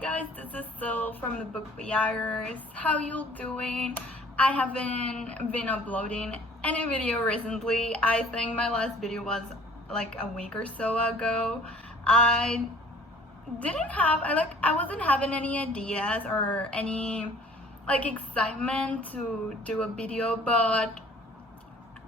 guys, this is Sil from the Book Buyers. How you doing? I haven't been uploading any video recently. I think my last video was like a week or so ago. I wasn't having any ideas or any like excitement to do a video, but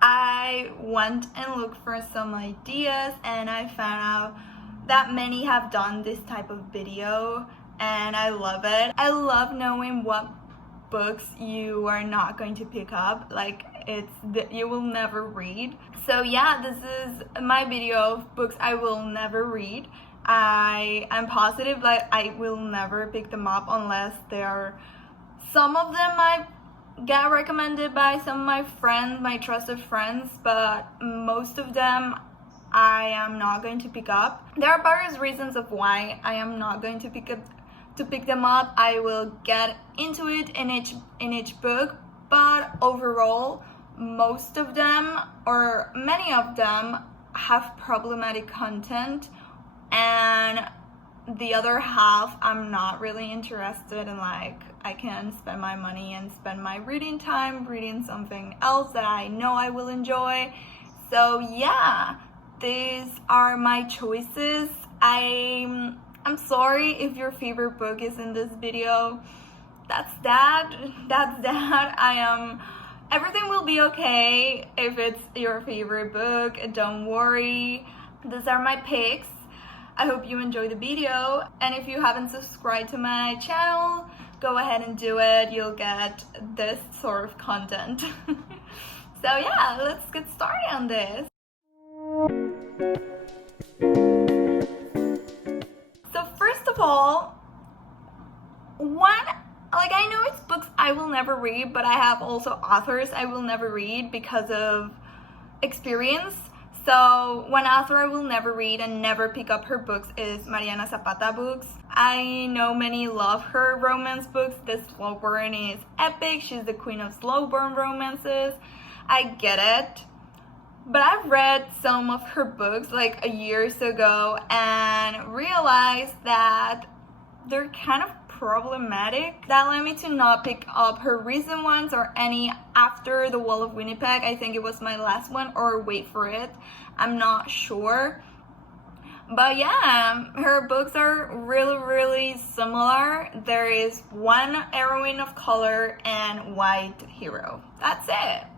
I went and looked for some ideas and I found out that many have done this type of video and I love it. I love knowing what books you are not going to pick up, like it's that you will never read. So yeah, this is my video of books I will never read. I am positive that I will never pick them up unless some of them might get recommended by some of my friends, my trusted friends, but most of them I am not going to pick up. There are various reasons of why I am not going to pick them up. I will get into it in each book, but overall most of them or many of them have problematic content, and the other half I'm not really interested in. Like, I can spend my money and spend my reading time reading something else that I know I will enjoy. So yeah, these are my choices. I'm sorry if your favorite book is in this video. That's that. Everything will be okay if it's your favorite book. Don't worry. These are my picks. I hope you enjoy the video, and if you haven't subscribed to my channel, go ahead and do it. You'll get this sort of content. So yeah, let's get started on this. So first of all, I know it's books I will never read, but I have also authors I will never read because of experience. So one author I will never read and never pick up her books is Mariana Zapata books. I know many love her romance books. The slow burn is epic. She's the queen of slow burn romances. I get it. But I've read some of her books like years ago and realized that they're kind of problematic. That led me to not pick up her recent ones or any after The Wall of Winnipeg. I think it was my last one, or wait for it. I'm not sure. But yeah, her books are really similar. There is one heroine of color and white hero. That's it.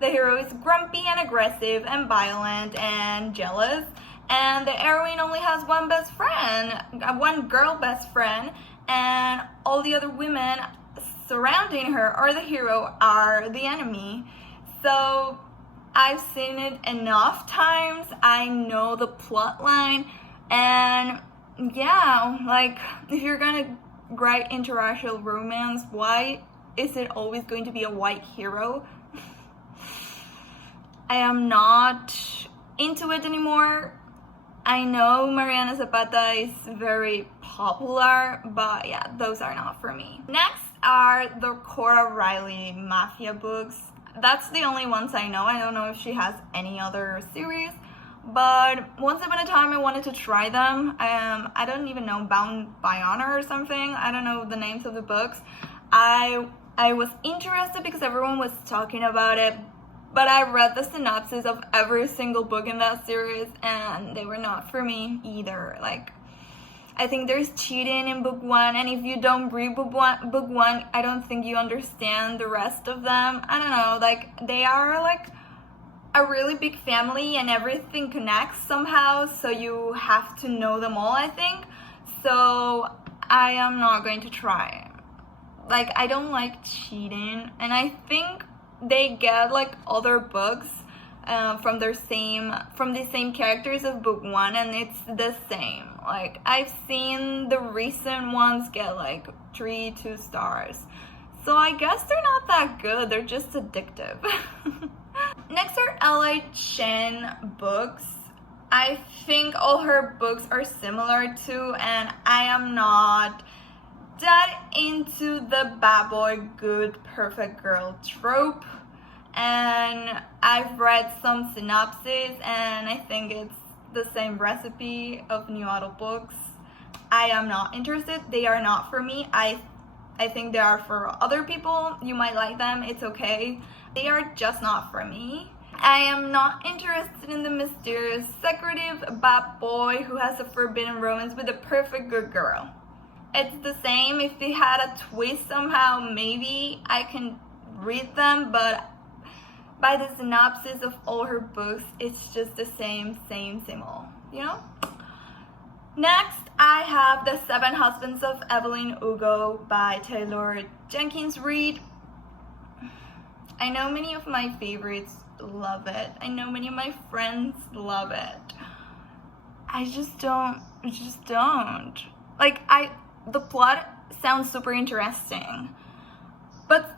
The hero is grumpy and aggressive and violent and jealous, and the heroine only has one girl best friend, and all the other women surrounding her or the hero are the enemy. So I've seen it enough times. I know the plot line, and yeah, like, if you're gonna write interracial romance, why is it always going to be a white hero? I am not into it anymore. I know Mariana Zapata is very popular, but yeah, those are not for me. Next are the Cora Riley Mafia books. That's the only ones I know. I don't know if she has any other series, but once upon a time I wanted to try them. I don't even know, Bound by Honor or something. I don't know the names of the books. I was interested because everyone was talking about it, but I read the synopsis of every single book in that series and they were not for me either. Like, I think there's cheating in book one, and if you don't read book one, I don't think you understand the rest of them. I don't know, like, they are like a really big family and everything connects somehow, so you have to know them all, I think. So I am not going to try. Like, I don't like cheating, and I think they get like other books from the same characters of book one, and it's the same. Like, I've seen the recent ones get like 2 stars, so I guess they're not that good. They're just addictive. Next are L.A. Chen books. I think all her books are similar too, and I am not that into the bad boy, good, perfect girl trope. And I've read some synopses and I think it's the same recipe of new adult books. I am not interested. They are not for me. I think they are for other people. You might like them, it's okay. They are just not for me. I am not interested in the mysterious, secretive bad boy who has a forbidden romance with a perfect good girl. It's the same. If they had a twist somehow, maybe I can read them, but by the synopsis of all her books, it's just the same old, you know? Next, I have The Seven Husbands of Evelyn Hugo by Taylor Jenkins Reid. I know many of my favorites love it. I know many of my friends love it. I just don't. Like, the plot sounds super interesting. But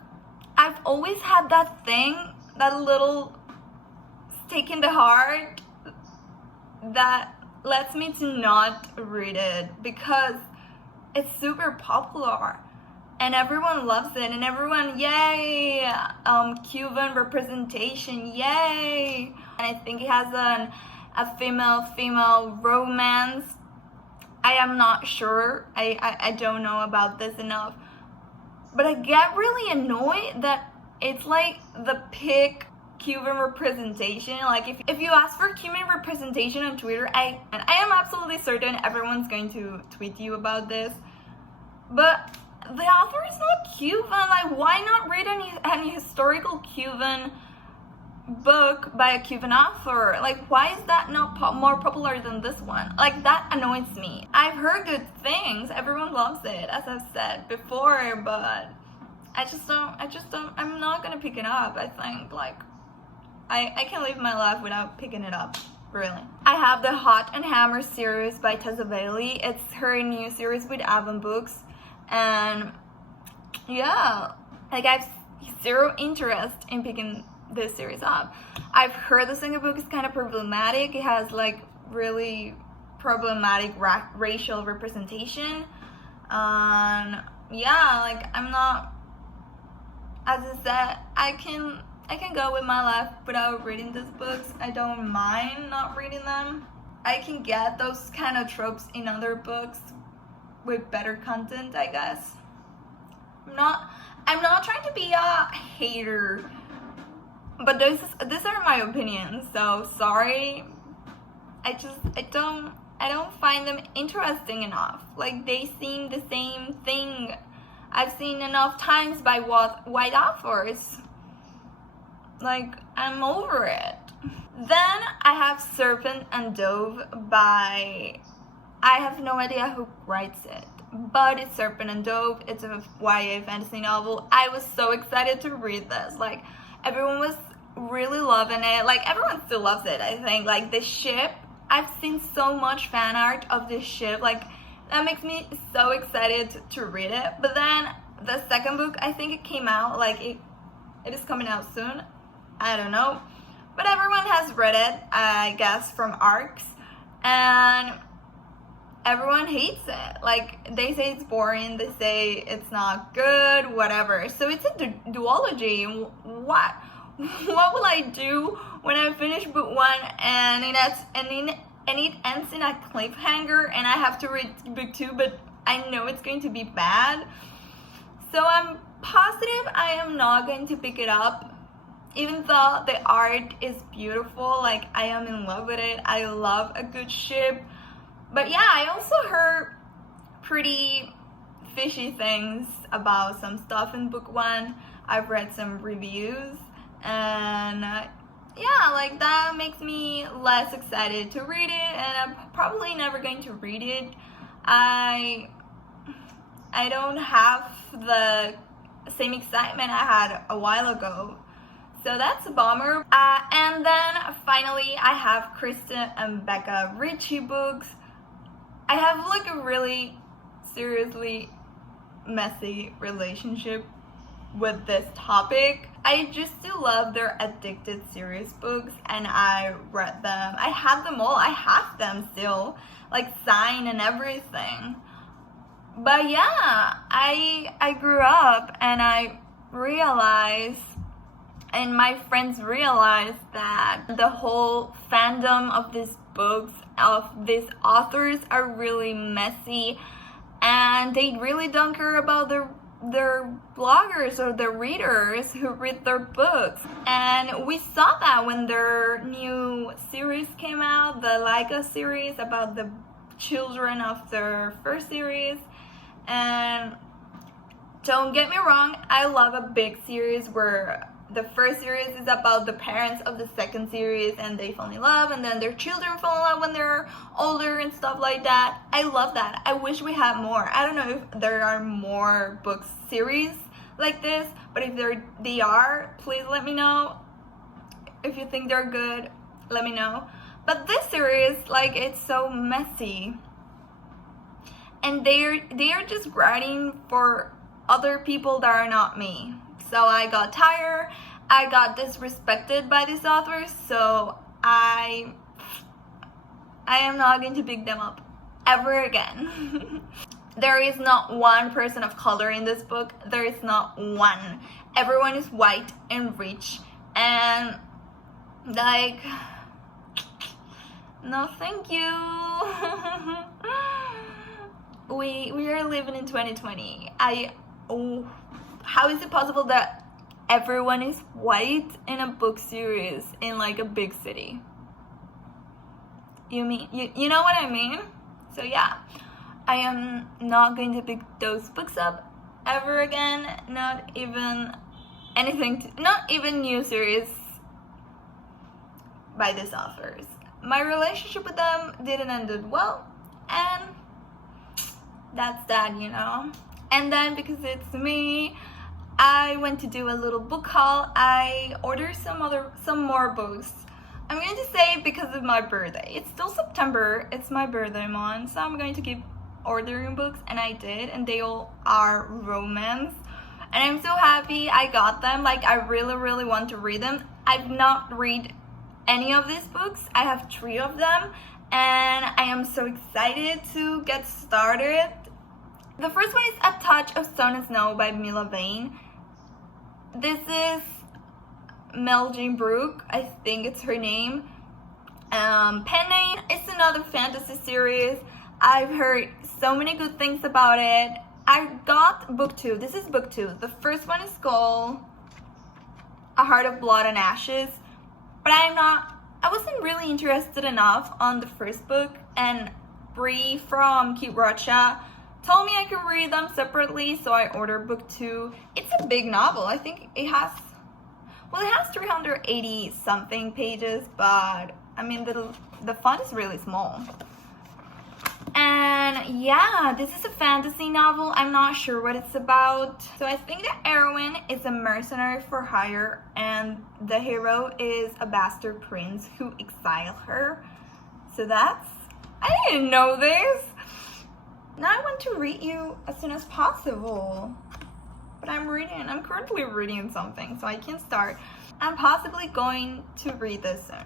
I've always had that thing, that little stake in the heart that lets me to not read it because it's super popular and everyone loves it and everyone, yay, Cuban representation, yay. And I think it has a female romance. I am not sure. I don't know about this enough, but I get really annoyed that it's like the pick Cuban representation. Like, if you ask for Cuban representation on Twitter, I am absolutely certain everyone's going to tweet you about this, but the author is not Cuban. Like, why not read any historical Cuban book by a Cuban author? Like, why is that not more popular than this one? Like, that annoys me. I've heard good things, everyone loves it, as I've said before, but I just don't, I'm not gonna pick it up. I think, like, I can live my life without picking it up, really. I have the Hot and Hammer series by Tessa Bailey. It's her new series with Avon Books, and yeah, like, I've zero interest in picking this series up. I've heard the second book is kind of problematic. It has, like, really problematic racial representation, and yeah, like, I'm not, as I said, I can go with my life without reading these books. I don't mind not reading them. I can get those kind of tropes in other books with better content, I guess. I'm not trying to be a hater, but these are my opinions, so sorry. I don't find them interesting enough. Like, they seem the same thing I've seen enough times by white authors. Like, I'm over it. Then I have Serpent and Dove by, I have no idea who writes it, but it's Serpent and Dove. It's a YA fantasy novel. I was so excited to read this. Like, everyone was really loving it. Like, everyone still loves it, I think. Like, the ship, I've seen so much fan art of this ship. Like, that makes me so excited to read it. But then the second book, I think it came out, like, it is coming out soon. I don't know, but everyone has read it, I guess, from ARCs, and everyone hates it. Like, they say it's boring, they say it's not good, whatever. So it's a duology. What will I do when I finish book one and it ends in a cliffhanger and I have to read book two, but I know it's going to be bad? So I'm positive I am not going to pick it up. Even though the art is beautiful, like, I am in love with it. I love a good ship. But yeah, I also heard pretty fishy things about some stuff in book one. I've read some reviews, and yeah, like, that makes me less excited to read it, and I'm probably never going to read it. I don't have the same excitement I had a while ago. So that's a bummer. And then finally, I have Kristen and Becca Ritchie books. I have, like, a really seriously messy relationship with this topic. I just still love their Addicted series books, and I read them. I had them all. I have them still, like, signed and everything. But yeah, I grew up and I realized, and my friends realized, that the whole fandom of these books of these authors are really messy, and they really don't care about their bloggers or their readers who read their books. And we saw that when their new series came out, the Laika series about the children of their first series. And don't get me wrong, I love a big series where the first series is about the parents of the second series and they fall in love, and then their children fall in love when they're older and stuff like that. I love that. I wish we had more. I don't know if there are more book series like this, but if they are, please let me know. If you think they're good, let me know. But this series, like, it's so messy, and they are just writing for other people that are not me. So I got tired, I got disrespected by these authors, so I am not going to pick them up ever again. There is not one person of color in this book. There is not one. Everyone is white and rich, and like, no thank you. We are living in 2020. How is it possible that everyone is white in a book series in like a big city? You know what I mean? So yeah, I am not going to pick those books up ever again. Not even not even new series by these authors. My relationship with them didn't end well, and that's that, you know. And then because it's me, I went to do a little book haul. I ordered some more books. I'm going to say because of my birthday. It's still September. It's my birthday month, so I'm going to keep ordering books, and I did, and they all are romance. And I'm so happy I got them. Like, I really, really want to read them. I've not read any of these books. I have 3 of them, and I am so excited to get started. The first one is A Touch of Stone and Snow by Mila Vane. This is Mel Jean Brooke, I think it's her name. Pen name. It's another fantasy series. I've heard so many good things about it. I got book 2. This is book 2. The first one is called A Heart of Blood and Ashes, but I wasn't really interested enough on the first book, and Bree from Kid Rocha told me I could read them separately, so I ordered book 2. It's a big novel. I think it has 380 something pages, but I mean the font is really small. And yeah, this is a fantasy novel. I'm not sure what it's about. So I think the heroine is a mercenary for hire, and the hero is a bastard prince who exiled her. So I didn't know this. Now I want to read you as soon as possible. But I'm currently reading something, so I can start. I'm possibly going to read this soon.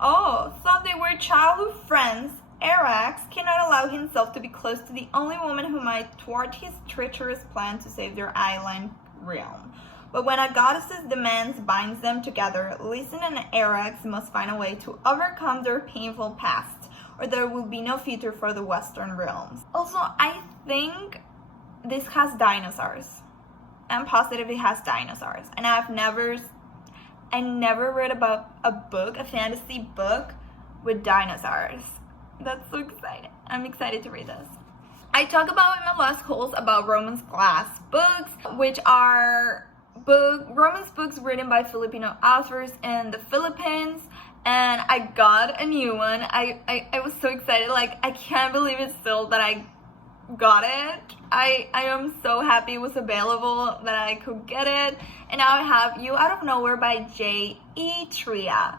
Oh, thought they were childhood friends. Arax cannot allow himself to be close to the only woman who might thwart his treacherous plan to save their island realm. But when a goddess's demands binds them together, Listen and Arax must find a way to overcome their painful past, or there will be no future for the Western realms. Also, I think this has dinosaurs. I'm positive it has dinosaurs. And I never read about a fantasy book with dinosaurs. That's so exciting. I'm excited to read this. I talk about in my last hauls about romance class books, which are romance books written by Filipino authors in the Philippines. And I got a new one. I was so excited. Like, I can't believe it still that I got it. I am so happy it was available, that I could get it. And now I have You Out of Nowhere by J.E. Tria.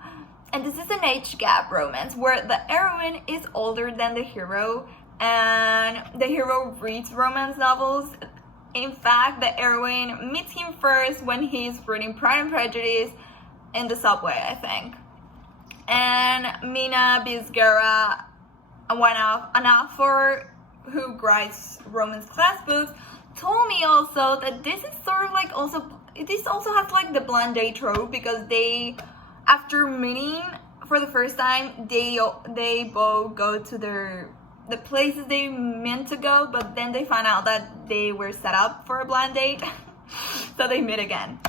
And this is an age gap romance where the heroine is older than the hero, and the hero reads romance novels. In fact, the heroine meets him first when he's reading Pride and Prejudice in the subway, I think. And Mina Bizguera, an author who writes romance class books, told me also that this is sort of like this also has like the blind date trope, because they, after meeting for the first time, they both go to the places they meant to go, but then they found out that they were set up for a blind date. So they meet again.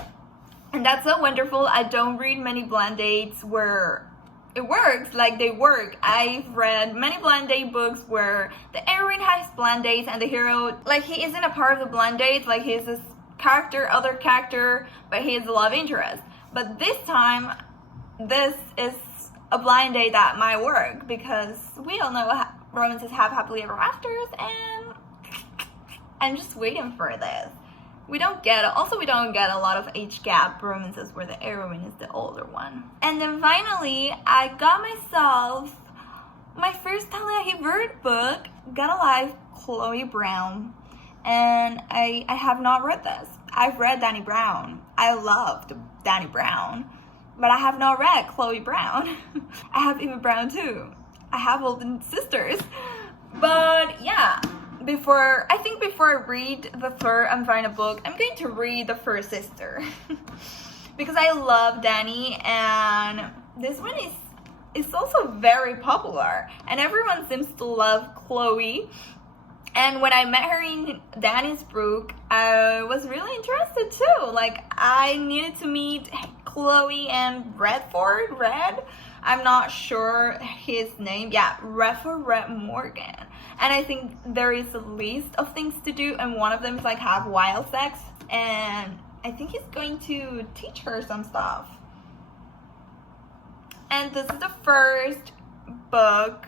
And that's so wonderful. I don't read many blind dates where it works like they work. I've read many blind date books where the heroine has blind dates and the hero, like, he isn't a part of the blind date, like he's this other character, but he is the love interest. But this time, this is a blind date that might work, because we all know romances have happily ever afters, and I'm just waiting for this. We don't get a lot of age gap romances where the heroine is the older one. And then finally, I got myself my first Talia Hibbert book, Got a Life, Chloe Brown. And I have not read this. I've read Dani Brown. I loved Dani Brown. But I have not read Chloe Brown. I have Eva Brown too. I have all the sisters. But yeah. Before I read the third and final book, I'm going to read the first sister. Because I love Dani, and this one is also very popular, and everyone seems to love Chloe. And when I met her in Dani's book, I was really interested too. Like, I needed to meet Chloe and Red. I'm not sure his name. Yeah, Red Morgan. And I think there is a list of things to do, and one of them is like have wild sex. And I think he's going to teach her some stuff. And this is the first book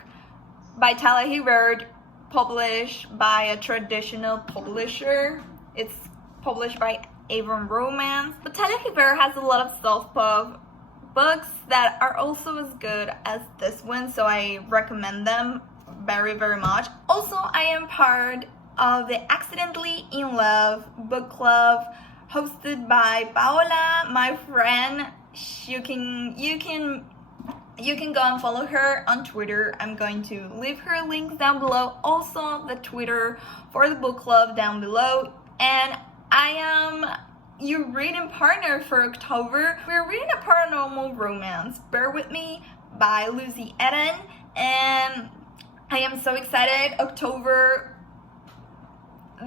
by Talia Hibbert, published by a traditional publisher. It's published by Avon Romance. But Talia Hibbert has a lot of self-pub books that are also as good as this one, so I recommend them very, very much. Also, I am part of the Accidentally in Love book club hosted by Paola, my friend. You can go and follow her on Twitter. I'm going to leave her links down below. Also, the Twitter for the book club down below. And I am your reading partner for October. We're reading a paranormal romance, Bear With Me, by Lucy Eden. And I am so excited. October,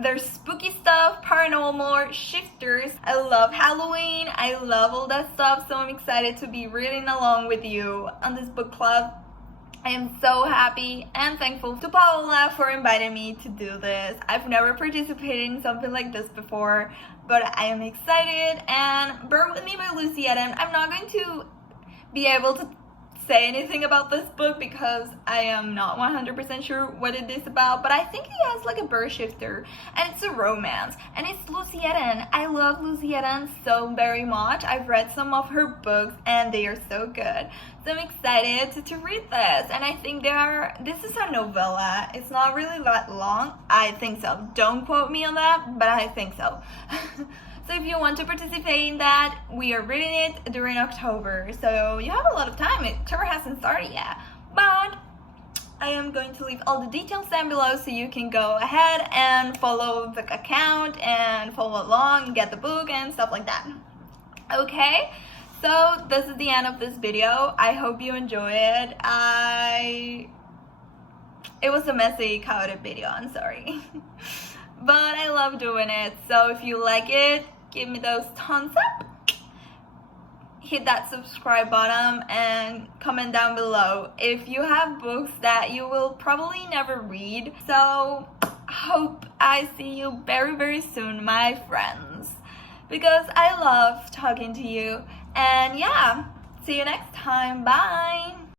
there's spooky stuff, paranormal, shifters. I love Halloween. I love all that stuff. So I'm excited to be reading along with you on this book club. I am so happy and thankful to Paola for inviting me to do this. I've never participated in something like this before, but I am excited. And Bear With Me by Lucy Eden. I'm not going to be able to say anything about this book because I am not 100% sure what it is about, but I think it has like a bird shifter, and it's a romance, and it's Lucy Eden. I love Lucy Eden so very much. I've read some of her books and they are so good, so I'm excited to read this. And I think this is a novella. It's not really that long. I think so. Don't quote me on that, but I think so. So if you want to participate in that, we are reading it during October. So you have a lot of time. October hasn't started yet. But I am going to leave all the details down below so you can go ahead and follow the account and follow along and get the book and stuff like that. Okay? So this is the end of this video. I hope you enjoy it. It was a messy, chaotic video. I'm sorry. But I love doing it. So if you like it, give me those thumbs up. Hit that subscribe button and comment down below if you have books that you will probably never read. So hope I see you very, very soon, my friends, because I love talking to you. And yeah, see you next time. Bye.